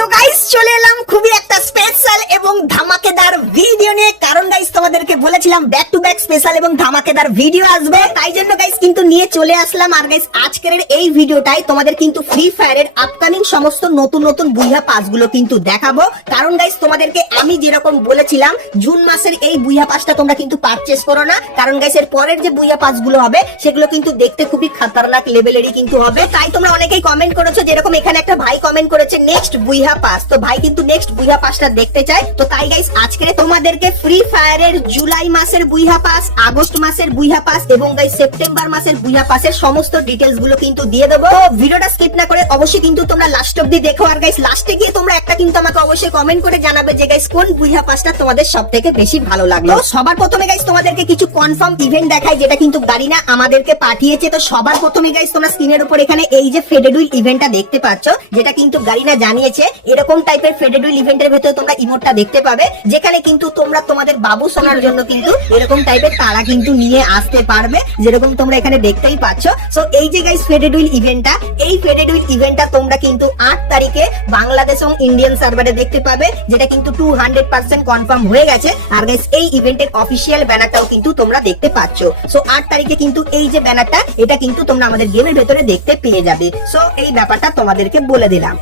So guys চলে এলাম খুবই একটা স্পেশাল এবং ধামাকেদার ভিডিও নিয়ে, কারণ গাইস তোমাদেরকে বলেছিলাম ব্যাক টু ব্যাক স্পেশাল এবং ধামাকেদার ভিডিও আসবে, তাই জন্য গাইস কিন্তু নিয়ে চলে আসলাম। আর গাইস আজকের এই ভিডিওটাই তোমাদের কিন্তু ফ্রি ফায়ারের আপকামিং সমস্ত নতুন নতুন বুইয়া পাসগুলো কিন্তু দেখাবো। কারণ গাইস তোমাদেরকে আমি যেরকম বলেছিলাম জুন মাসের এই বুইয়া পাসটা তোমরা কিন্তু পারচেজ করো না, কারণ গাইস এর পরের যে বুইয়া পাসগুলো হবে সেগুলো কিন্তু দেখতে খুবই খতরনাক লেভেলেরই কিন্তু হবে। তাই তোমরা অনেকেই কমেন্ট করেছো, যেরকম এখানে একটা ভাই কমেন্ট করেছে নেক্সট বুইয়া পাস, তো ভাই কিন্তু নেক্সট বুইয়া পাসটা দেখতে চাই। তো তাই গাইস আজকে তোমাদেরকে ফ্রি ফায়ারের জুলাই মাসের বুইয়া পাস, আগস্ট মাসের বুইয়া পাস এবং গাইস সেপ্টেম্বর মাসের বুইয়া পাসের সমস্ত ডিটেইলস গুলো কিন্তু দিয়ে দেবো। তো ভিডিওটা স্কিপ না করে অবশ্যই কিন্তু তোমরা লাস্ট অবধি দেখো। আর গাইস লাস্টে গিয়ে তোমরা একটা কিন্তু আমাকে অবশ্যই কমেন্ট করে জানাবে যে গাইস কোন বুইয়া পাসটা তোমাদের সবথেকে বেশি ভালো লাগলো। সবার প্রথমে গাইস তোমাদেরকে কিছু কনফার্ম ইভেন্ট দেখাই, যেটা কিন্তু গারিনা আমাদেরকে পাঠিয়েছে। তো সবার প্রথমে গাইস তোমরা স্ক্রিনের উপর এখানে এই যে ফেডেড উইল ইভেন্টটা দেখতে পাচ্ছ, যেটা কিন্তু গারিনা জানিয়েছে। এরকম টাইপের ফেডেড উইল ইভেন্টের ভেতরে তোমরা ইমোটটা দেখতে পাবে, যেখানে কিন্তু তোমরা তোমাদের বাবু সোনার জন্য কিন্তু এরকম টাইপের তারা কিন্তু নিয়ে আসতে পারবে, যেরকম তোমরা এখানে দেখতেই পাচ্ছ। সো এই যে গাইস ফেডেড উইল ইভেন্টটা, এই ফেডেড উইল ইভেন্টটা তোমরা কিন্তু 8 তারিখে বাংলাদেশ এবং ইন্ডিয়ান সার্ভারে দেখতে পাবে, যেটা কিন্তু 200% কনফার্ম হয়ে গেছে। আর গাইস এই ইভেন্টের অফিশিয়াল ব্যানারটাও কিন্তু তোমরা দেখতে পাচ্ছ। সো 8 তারিখে কিন্তু এই যে ব্যানারটা, এটা কিন্তু তোমরা আমাদের গেমের ভেতরে দেখতে পেয়ে যাবে। সো এই ব্যাপারটা তোমাদেরকে বলে দিলাম।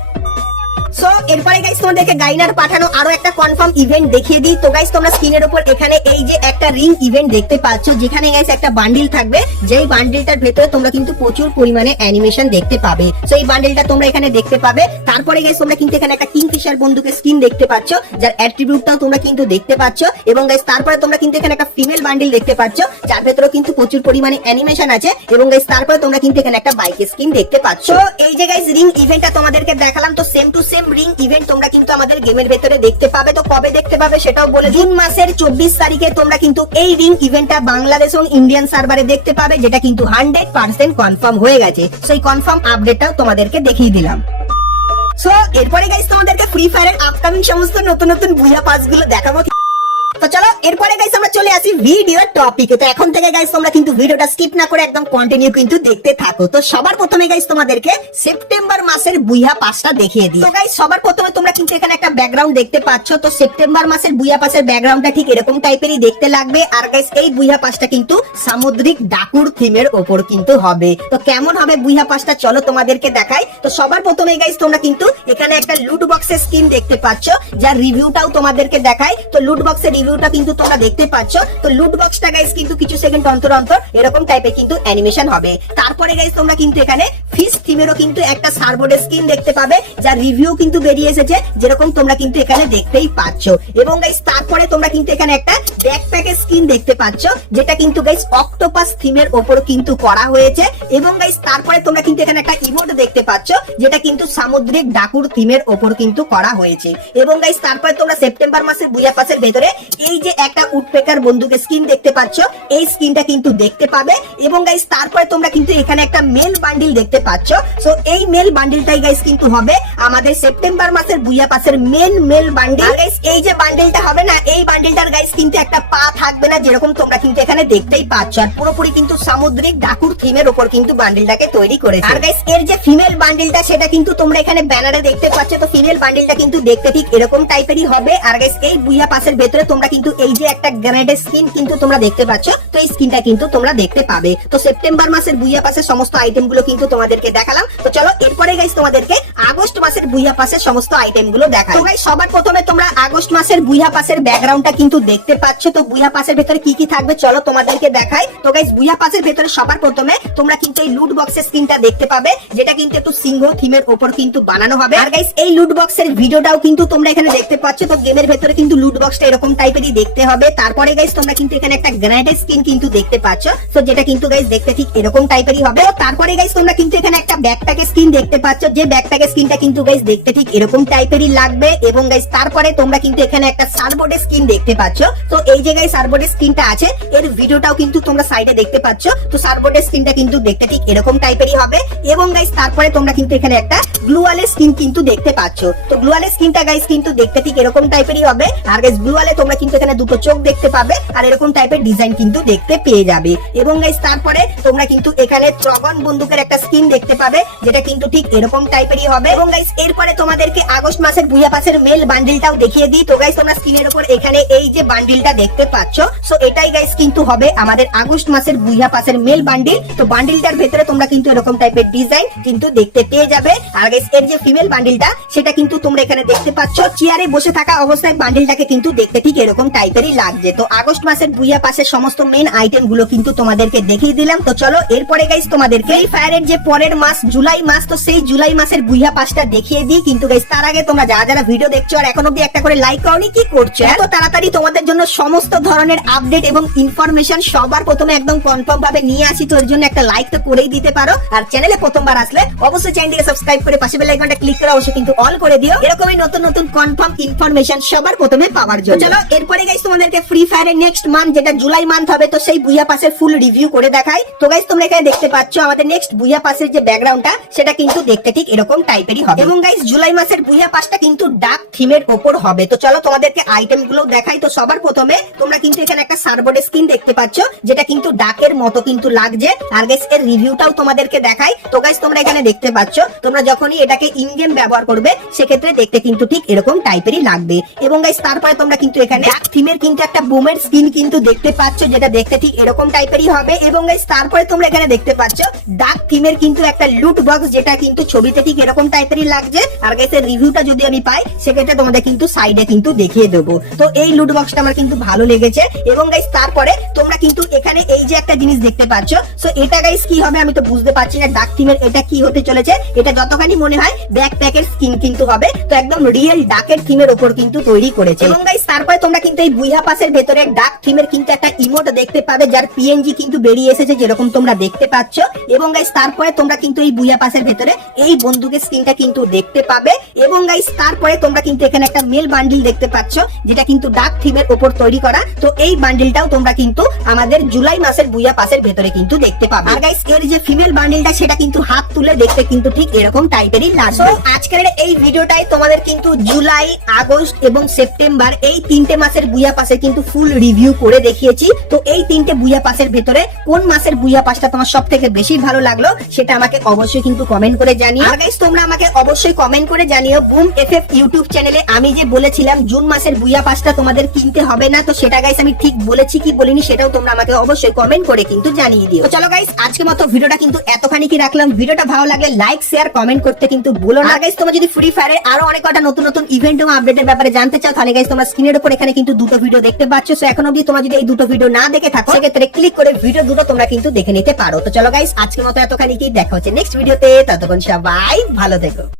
সো এরপরে গাইস তোমাদেরকে গাইনার পাঠানো আরো একটা কনফার্ম ইভেন্ট দেখিয়ে দিই। তো গাইস তোমরা স্ক্রিনের উপর এখানে এই যে একটা রিং ইভেন্ট দেখতে পাচ্ছ, যেখানে গাইস একটা বান্ডিল থাকবে, যেই বান্ডিলটার ভেতরে তোমরা কিন্তু প্রচুর পরিমাণে অ্যানিমেশন দেখতে পাবে। সো এই বান্ডিলটা তোমরা এখানে দেখতে পাবে। তারপরে গাইস তোমরা কিন্তু এখানে একটা কিংফিশার বন্দুকের স্কিন দেখতে পাচ্ছ, যার অ্যাট্রিবিউটটাও তোমরা কিন্তু দেখতে পাচ্ছ। এবং গাইস তারপরে তোমরা কিন্তু এখানে একটা ফিমেল বান্ডিল দেখতে পাচ্ছ, যার ভেতরে কিন্তু প্রচুর পরিমাণে অ্যানিমেশন আছে। এবং গাইস তারপরে তোমরা কিন্তু এখানে একটা বাইকের স্কিন দেখতে পাচ্ছ। এই যে গাইস রিং ইভেন্টটা তোমাদেরকে দেখালাম, তো same to same ring event তোমরা কিন্তু আমাদের গেমের ভেতরে দেখতে পাবে। তো কবে দেখতে পাবে সেটাও বলে, জুন মাসের 24 তারিখে তোমরা কিন্তু এই রিং ইভেন্টটা বাংলাদেশ এবং ইন্ডিয়ান সার্ভারে দেখতে পাবে, যেটা কিন্তু 100% কনফার্ম হয়ে গেছে। সেই কনফার্ম আপডেটটাও তোমাদেরকে দেখিয়ে দিলাম। সো এরপরে গাইস তোমাদেরকে ফ্রি ফায়ারের আপকামিং সমস্ত নতুন নতুন বুইয়া পাসগুলো দেখাবো। তো চলো এরপরে গাইস আমরা চলে আসি ভিডিওর টপিকে। তো এখন থেকে গাইস তোমরা কিন্তু ভিডিওটা স্কিপ না করে একদম কন্টিনিউ কিন্তু দেখতে থাকো। তো সবার প্রথমে গাইস তোমাদেরকে সেপ্টেম্বর মাসের বুইয়া পাসটা দেখিয়ে দিই। তো গাইস সবার প্রথমে তোমরা কিন্তু এখানে একটা ব্যাকগ্রাউন্ড দেখতে পাচ্ছ। তো সেপ্টেম্বর মাসের বুইয়া পাসের ব্যাকগ্রাউন্ডটা ঠিক এরকম টাইপেরই দেখতে লাগবে। আর গাইস এই বুইয়া পাসটা কিন্তু সামুদ্রিক ডাকুর থিমের ওপর কিন্তু হবে। তো কেমন হবে বুইয়া পাসটা চলো তোমাদেরকে দেখাই। তো সবার প্রথমে গাইস তোমরা কিন্তু এখানে একটা লুট বক্সের স্কিন দেখতে পাচ্ছ, যার রিভিউটাও তোমাদেরকে দেখাই। তো লুট বক্সের রিভিউটা কিন্তু তোমরা দেখতে পাচ্ছ। তো লুট বক্সটা গাইস কিন্তু কিছু সেকেন্ড অন্তর অন্তর এরকম টাইপের কিন্তু অ্যানিমেশন হবে। তারপরে গাইস তোমরা কিন্তু এখানে ফিশ থিমেরও কিন্তু একটা সার্বোর্ডের স্কিন দেখতে পাবে, যার রিভিউ কিন্তু বেরিয়ে এসেছে, যেরকম তোমরা কিন্তু এখানে দেখতেই পাচ্ছ। এবং গাইস তারপরে তোমরা কিন্তু এখানে একটা ব্যাকপ্যাকের স্কিন দেখতে পাচ্ছ, যেটা কিন্তু গাইস অক্টোপাস থিমের ওপর কিন্তু করা হয়েছে। এবং গাইস তারপরে তোমরা কিন্তু এখানে একটা ইমোট দেখতে পাচ্ছ, যেটা কিন্তু সামুদ্রিক ডাকুর থিমের ওপর কিন্তু করা হয়েছে। এবং গাইস তারপরে তোমরা সেপ্টেম্বর মাসের বুইয়া পাসের ভেতরে এই যে একটা উডপেকার বন্দুকের স্কিন দেখতে পাচ্ছ, এই স্কিনটা কিন্তু দেখতে পাবে। এবং গাইস তারপরে তোমরা কিন্তু এখানে একটা মেল বান্ডিল দেখতে পাচ্ছ। সো এই মেল বান্ডিলটাই গাইস কিন্তু হবে আমাদের সেপ্টেম্বর মাসের বুইয়া পাসের মেল বান্ডিল। গাইস এই যে বান্ডিলটা হবে না, এই বান্ডিলটার গাইস কিন্তু একটা পা থাকবে না, যেরকম তোমরা কিন্তু এখানে দেখতেই পাচ্ছ। আর পুরোপুরি কিন্তু সামুদ্রিক ডাকুর থিমের উপর কিন্তু বান্ডিলটাকে তৈরি করেছে। আর গাইস এর যে ফিমেল বান্ডিলটা, সেটা কিন্তু তোমরা এখানে ব্যানারে দেখতে পাচ্ছ। তো ফিমেল বান্ডিলটা কিন্তু দেখতে ঠিক এরকম টাইপেরই হবে। আর গাইস এই বুইয়া পাসের ভেতরে তোমরা কিন্তু এই যে একটা গ্রেনেডের স্কিন কিন্তু তোমরা দেখতে পাচ্ছ, তো এই স্কিনটা কিন্তু তোমরা দেখতে পাবে। তো সেপ্টেম্বর মাসের বুইয়া পাসের সমস্ত আইটেমগুলো কিন্তু তোমাদেরকে দেখালাম। তো চলো এরপরে গাইস তোমাদেরকে আগস্ট মাসের বুইয়া পাসের সমস্ত আইটেমগুলো দেখাই। তো গাইস সবার প্রথমে তোমরা আগস্ট মাসের বুইয়া পাসের ব্যাকগ্রাউন্ডটা কিন্তু দেখতে পাচ্ছ। তো বুইয়া পাসের ভেতরে কি কি থাকবে চলো তোমাদেরকে দেখাই। তো গাইস বুইয়া পাসের ভেতরে সবার প্রথমে তোমরা কিন্তু এই লুট বক্সের স্কিনটা দেখতে পাবে, যেটা কিন্তু একটু সিংহ থিমের উপর কিন্তু বানানো হবে। আর গাইস এই লুট বক্সের ভিডিওটাও কিন্তু তোমরা এখানে দেখতে পাচ্ছ। তো গেমের ভেতরে কিন্তু লুট বক্সটা এরকম টাইপেরই দেখতে হবে। তারপরে গাইস তোমরা কিন্তু এখানে একটা গ্রেনেডের স্কিন কিন্তু দেখতে পাচ্ছ, তো যেটা কিন্তু গাইস দেখতে ঠিক এরকম টাইপেরই হবে। তারপরে গাইস তোমরা কিন্তু এখানে একটা ব্যাকপ্যাকের স্কিন দেখতে পাচ্ছ, যে ব্যাকপ্যাকের স্কিনটা কিন্তু গাইস দেখতে ঠিক এরকম টাইপেরই লাগবে। এবং গাইস তারপরে তোমরা কিন্তু এখানে একটা সার্বোর্ডের স্কিন দেখতে পাচ্ছ। তো এই যে গাইস সার্বোর্ডের স্কিনটা আছে, এর ভিডিওটাও কিন্তু তোমরা সাইডে দেখতে পাচ্ছ। তো সার্বোর্ডের স্কিনটা কিন্তু দেখতে ঠিক এরকম টাইপেরই হবে। এবং গাইস তারপরে তোমরা কিন্তু এখানে একটা গ্লুয়ালের স্কিন কিন্তু দেখতে পাচ্ছ। তো গ্লুয়ালের স্কিনটা গাইস কিন্তু দেখতে ঠিক এরকম টাইপেরই হবে। আর গাইস গ্লুয়ালে তোমরা কিন্তু এখানে দুটো চোখ দেখতে পাবে আর এরকম টাইপের ডিজাইন কিন্তু দেখতে পেয়ে যাবে। এবং গাইস তারপরে তোমরা কিন্তু এখানে ট্রগন বন্দুকের একটা স্কিন দেখতে পাবে যেটা কিন্তু ঠিক এরকম টাইপেরই হবে। এবং গাইস এরপরে তোমাদেরকে আগস্ট মাসের বুইয়া পাসের মেল বান্ডিলটাও দেখিয়ে দিই। তো গাইস তোমরা স্ক্রিনের উপর এখানে এই যে বান্ডিলটা দেখতে পাচ্ছ, সো এটাই গাইস কিন্তু হবে আমাদের আগস্ট মাসের বুইয়া পাসের মেল বান্ডিল। তো বান্ডিলটার ভেতরে তোমরা কিন্তু এরকম টাইপের ডিজাইন কিন্তু দেখতে পেয়ে যাবে। আর গাইস এর যে ফিমেল বান্ডিলটা সেটা কিন্তু তোমরা এখানে দেখতে পাচ্ছ, চেয়ারে বসে থাকা অবস্থায় বান্ডিলটাকে কিন্তু দেখতে ঠিক এরকম টাইপেরই লাগছে। তো আগস্ট মাসের বুইয়া পাসের সমস্ত মেন আইটেম গুলো কিন্তু তোমাদেরকে দেখিয়ে দিলাম। তো চলো এরপরে গাইস তোমাদের ফ্রি ফায়ারের যে পরের মাস জুলাই মাস, তো সেই জুলাই মাসের বুইয়া পাসটা দেখিয়ে দিই। কিন্তু গাইস তার আগে তোমরা যারা ভিডিও দেখছো আর এখন অব্দি একটা করে লাইক করনি, কি করছো? এত তাড়াতাড়ি তোমাদের জন্য সমস্ত ধরনের আপডেট এবং ইনফরমেশন সবার প্রথমে একদম কনফার্ম ভাবে নিয়ে আসি, তো এর জন্য একটা লাইক তো করেই দিতে পারো। আর চ্যানেলে প্রথমবার আসলে অবশ্যই চ্যানেলটিকে সাবস্ক্রাইব করে পাশে বেল আইকনটা ক্লিক করে অবশ্যই কিন্তু অল করে দিও, এরকমই নতুন নতুন কনফার্ম ইনফরমেশন সবার প্রথমে পাওয়ার জন্য। চলো এরপরে গাইস তোমাদেরকে ফ্রি ফায়ারের নেক্সট মান্থ যেটা জুলাই মান্থ হবে, তো সেই বুইয়া পাসের ফুল রিভিউ করে দেখাই। তো গাইস তোমরা এখানে দেখতে পাচ্ছ আমাদের নেক্সট বুইয়া পাসের যে ব্যাকগ্রাউন্ডটা সেটা কিন্তু দেখতে ঠিক এরকম টাইপেরই হবে। এবং গাইস জুলাই মাসের বুইয়া পাসটা কিন্তু ডার্ক থিমের উপর হবে। তো চলো তোমাদেরকে আইটেম গুলো দেখাই। তো সবার প্রথমে তোমরা কিন্তু এখানে একটা সার্বোর্ডের স্কিন দেখতে পাচ্ছ যেটা কিন্তু ডার্কের মতো কিন্তু লাগছে। আর গাইস এর রিভিউটাও তোমাদেরকে দেখাই। তো গাইস তোমরা এখানে দেখতে পাচ্ছ তোমরা যখনই এটাকে ইন গেম ব্যবহার করবে সেক্ষেত্রে দেখতে কিন্তু ঠিক এরকম টাইপেরই লাগবে। এবং গাইস তারপরে তোমরা কিন্তু এখানে ডার্ক থিমের কিন্তু একটা বুমের স্কিন কিন্তু দেখতে পাচ্ছ যেটা দেখতে ঠিক এরকম টাইপেরই হবে। এবং গাইস তারপরে তোমরা এখানে দেখতে পাচ্ছ ডার্ক থিমের কিন্তু একটা লুট বক্স যেটা কিন্তু ছবিতে ঠিক এরকম টাইপেরই লাগছে। আর গাইস এর রিভিউটা যদি আমি পাই সেক্ষেত্রে তোমাদের কিন্তু সাইডে কিন্তু দেখিয়ে দেবো। তো এই লুট বক্সটা আমার কিন্তু ভালো লেগেছে। এবং গাইস তারপরে তোমরা কিন্তু এখানে এই যে একটা জিনিস দেখতে পাচ্ছ, সো এটা গাইস কি হবে আমি তো বুঝতে পারছি না। ডার্ক থিমের এটা কি হতে চলেছে, এটা যতখানি মনে হয় ব্যাকপ্যাকের স্কিন কিন্তু হবে, তো একদম রিয়েল ডার্কের থিমের উপর কিন্তু তৈরি করেছে। এবং গাইস তারপরে তোমরা কিন্তু এই বুইয়া পাসের ভেতরে ডার্ক থিমের কিন্তু একটা ইমোট দেখতে পাবে যার পিএনজি কিন্তু বেরিয়ে এসেছে যেরকম তোমরা দেখতে পাচ্ছ। এবং গাইস তারপরে তোমরা কিন্তু এই বুইয়া পাসের ভেতরে এই বন্দুকের স্কিনটা কিন্তু দেখতে পাবে। এবং গাইস তারপরে তোমরা কিন্তু এখানে একটা মেল বান্ডিল দেখতে পাচ্ছ যেটা কিন্তু ডার্ক থিমের উপর তৈরি করা। তো এই বান্ডিলটাও তোমরা কিন্তু আমাদের জুলাই মাসের বুইয়া পাসের ভেতরে কিন্তু দেখতে পাবে। আর গাইস এর যে ফিমেল বান্ডিলটা সেটা কিন্তু হাত তুলে দেখতে কিন্তু ঠিক এরকম টাইপেরই লাগবে। আজকের এই ভিডিওটাই তোমাদের কিন্তু জুলাই, আগস্ট এবং সেপ্টেম্বর এই তিনটে মাসের বুইয়া পাসের কিন্তু ফুল রিভিউ করে দেখিয়েছি। তো এই তিনটে বুইয়া পাসের ভেতরে কোন মাসের বুইয়া পাসটা তোমার সব থেকে বেশি ভালো লাগলো সেটা আমাকে অবশ্যই কিন্তু কমেন্ট করে জানিও। আর গাইস তোমরা আমাকে অবশ্যই কমেন্ট করে জানিও বুম এফএফ ইউটিউব চ্যানেলে আমি যে বলেছিলাম জুন মাসের বুইয়া পাসটা তোমাদের কিনতে হবে না, তো সেটা গাইস আমি ঠিক বলেছি কি বলিনি সেটাও তোমরা আমাকে অবশ্যই কমেন্ট করে কিন্তু জানিয়ে দিও। তো চলো গাইস আজকের মতো ভিডিওটা কিন্তু এতখানি কি রাখলাম। ভিডিওটা ভালো লাগলে লাইক শেয়ার কমেন্ট করতে কিন্তু ভুলো না। গাইস তোমরা যদি ফ্রি ফায়ারে আরো অনেক কটা নতুন নতুন ইভেন্ট এবং আপডেটের ব্যাপারে জানতে চাও তাহলে গাইস তোমরা স্ক্রিনের উপর এখানে কিন্তু দুটো ভিডিও দেখতে পাচ্ছ। সো এখন অবধি তোমরা যদি এই দুটো ভিডিও না দেখে থাকো সেক্ষেত্রে ক্লিক করে ভিডিও দুটো তোমরা কিন্তু দেখে নিতে পারো। তো চলো গাইস আজকের মতো এতখানি কি, দেখা হচ্ছে নেক্সট ভিডিওতে। ততক্ষণ সবাই ভালো থেকো।